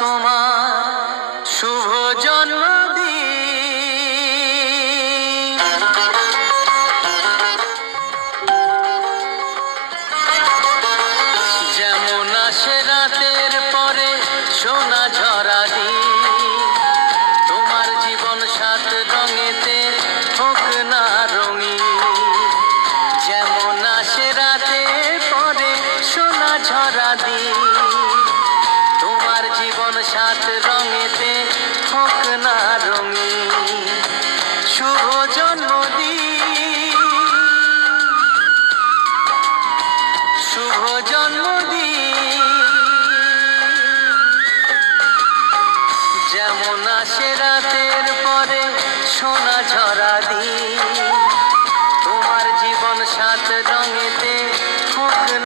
তোমার শুভ জন্মদিন। যেমন আসে রাতের পরে সোনা ঝরা দিন, তোমার জীবন সাত রঙেতে হোক না রঙিন। যেমন আসে রাতের পরে সোনা ঝরা দিন, তোমার জীবন সাত রঙেতে হোক না রঙিন। শুভ জন্মদিন, শুভ জন্মদিন।